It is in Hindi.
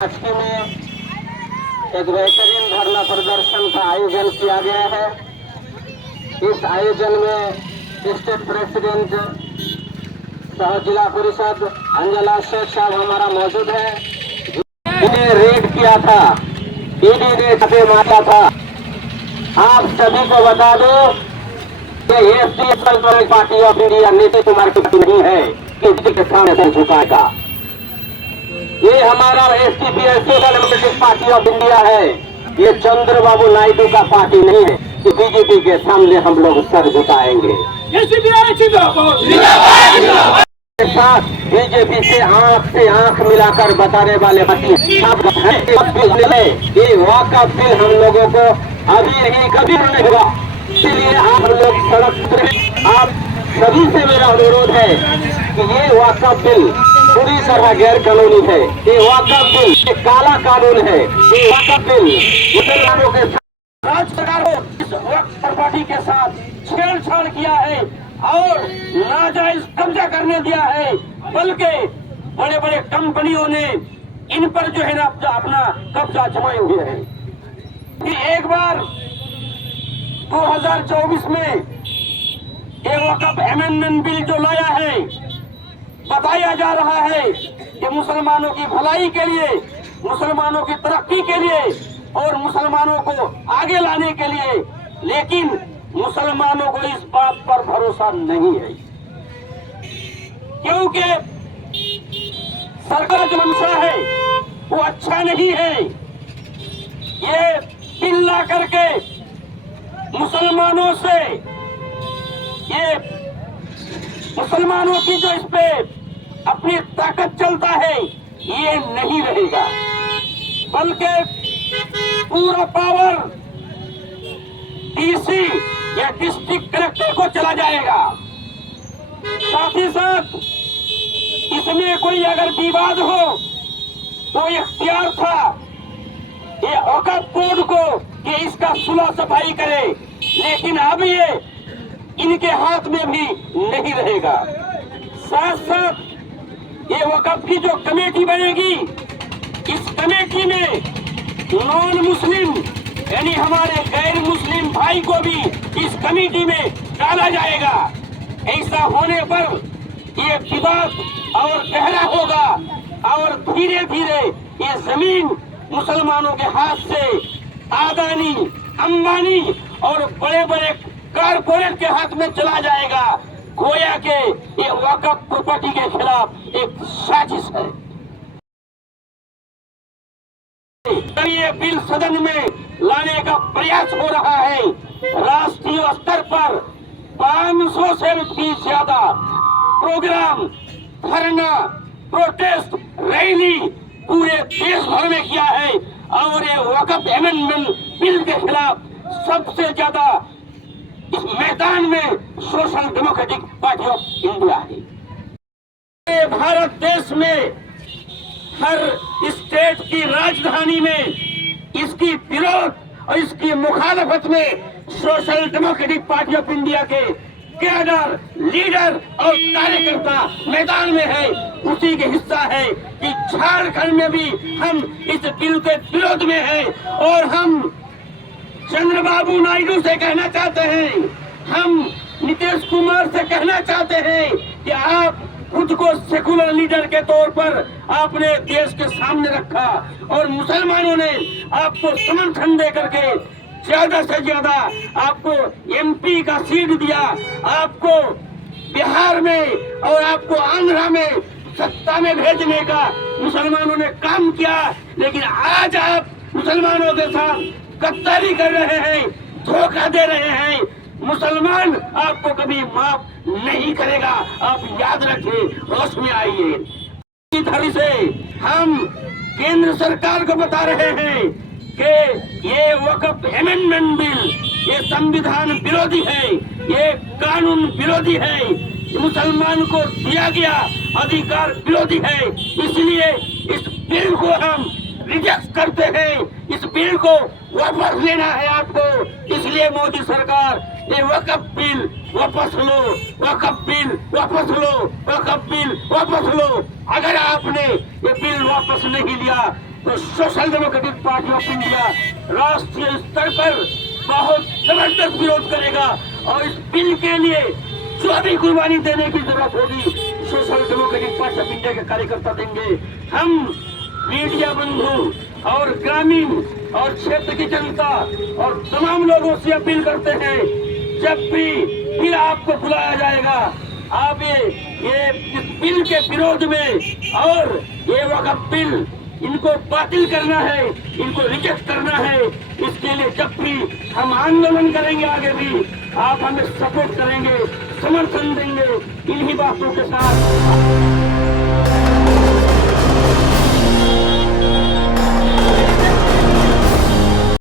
रांची में एक बेहतरीन धरना प्रदर्शन का आयोजन किया गया है। इस आयोजन में स्टेट प्रेसिडेंट सह जिला परिषद अंजला शेख साहब हमारा मौजूद है। इन्हें रेड किया था, ईडी ने छापे मारा था। आप सभी को बता दो कि ये party of India Nitish Kumar की पार्टी नहीं है कि किसी के सामने सर झुकाएगा। ये हमारा social democratic party of India है। ये चंद्रबाबू नायडू का पार्टी नहीं है कि बीजेपी के सामने हम लोग सर झुकाएंगे। साथ बीजेपी से आंख मिलाकर बताने वाले पार्टी ये वाकफ बिल हम लोगों को अभी नहीं कभी नहीं होगा। इसलिए आप लोग सड़क पर, आप सभी से मेरा अनुरोध है कि ये वाकफ बिल पूरी तरह गैर कानूनी है। ये वाकफ बिल ये काला कानून है। ये वाकफ बिल मुसलमानों के साथ राज्य सरकार को इस वक्फ प्रॉपर्टी के साथ छेड़छाड़ किया है और नाजायज कब्जा करने दिया है। बल्कि बड़े बड़े कंपनियों ने इन पर जो है ना अपना कब्जा जमाए हुए हैं। एक बार 2024 में ये वक्फ अमेंडमेंट बिल जो लाया है, बताया जा रहा है कि मुसलमानों की भलाई के लिए, मुसलमानों की तरक्की के लिए और मुसलमानों को आगे लाने के लिए, लेकिन मुसलमानों को इस बात पर भरोसा नहीं है क्योंकि सरकार जो मंशा है वो अच्छा नहीं है। ये बिल ला करके मुसलमानों से, ये मुसलमानों की जो इस पे अपनी ताकत चलता है ये नहीं रहेगा, बल्कि पूरा पावर डीसी या डिस्ट्रिक्ट कलेक्टर को चला जाएगा। साथ ही साथ इसमें कोई अगर विवाद हो तो इख्तियार था ये वक्फ बोर्ड को कि इसका सुलह सफाई करे, लेकिन अब ये इनके हाथ में भी नहीं रहेगा। साथ साथ ये वक्फ की जो कमेटी बनेगी, इस कमेटी में नॉन मुस्लिम यानी हमारे गैर मुस्लिम भाई को भी इस कमेटी में डाला जाएगा। ऐसा होने पर ये विवाद और गहरा होगा और धीरे धीरे ये जमीन मुसलमानों के हाथ से अदानी, अंबानी और बड़े बड़े कारपोरेट के हाथ में चला जाएगा। गोया के ये वक्फ प्रॉपर्टी के खिलाफ एक साजिश है। ये बिल सदन में लाने का प्रयास हो रहा है। राष्ट्रीय स्तर पर 500 से भी ज्यादा प्रोग्राम, धरना, प्रोटेस्ट, रैली पूरे देश भर में किया है और ये वक्फ अमेंडमेंट बिल के खिलाफ सबसे ज्यादा इस मैदान में social democratic party of India है। भारत देश में हर स्टेट की राजधानी में इसकी विरोध और इसकी मुखालफत में social democratic party of India के कैडर, लीडर और कार्यकर्ता मैदान में है। उसी के हिस्सा है कि झारखंड में भी हम इस बिल के विरोध में हैं और हम चंद्रबाबू नायडू से कहना चाहते हैं, हम नीतीश कुमार से कहना चाहते हैं कि आप खुद को सेकुलर लीडर के तौर पर आपने देश के सामने रखा और मुसलमानों ने आपको समर्थन दे करके ज्यादा से ज्यादा आपको एमपी का सीट दिया, आपको बिहार में और आपको आंध्रा में सत्ता में भेजने का मुसलमानों ने काम किया। लेकिन आज आप मुसलमानों के साथ गद्दारी कर रहे हैं, धोखा दे रहे हैं। मुसलमान आपको कभी माफ नहीं करेगा, आप याद रखें, होश में आइए। इस धड़ी से हम केंद्र सरकार को बता रहे हैं कि ये वक्फ अमेंडमेंट बिल ये संविधान विरोधी है, ये कानून विरोधी है, मुसलमान को दिया गया अधिकार विरोधी है। इसलिए इस बिल को हम रिजेक्ट करते हैं। इस बिल को वापस लेना है आपको। इसलिए मोदी सरकार ये वक्फ बिल वापस लो, वक्फ बिल वापस लो, वक्फ बिल वापस लो। अगर आपने ये बिल वापस नहीं लिया तो social democratic party of India राष्ट्रीय स्तर पर बहुत जबरदस्त विरोध करेगा और इस बिल के लिए जो भी कुर्बानी देने की जरूरत होगी social democratic party of India के कार्यकर्ता देंगे। हम मीडिया बंधु और ग्रामीण और क्षेत्र की जनता और तमाम लोगों से अपील करते हैं, जब भी फिर आपको बुलाया जाएगा आप ये इस बिल के विरोध में और ये वक्फ बिल इनको बातिल करना है, इनको रिजेक्ट करना है। इसके लिए जब भी हम आंदोलन करेंगे आगे भी आप हमें सपोर्ट करेंगे, समर्थन देंगे। इन्हीं बातों के साथ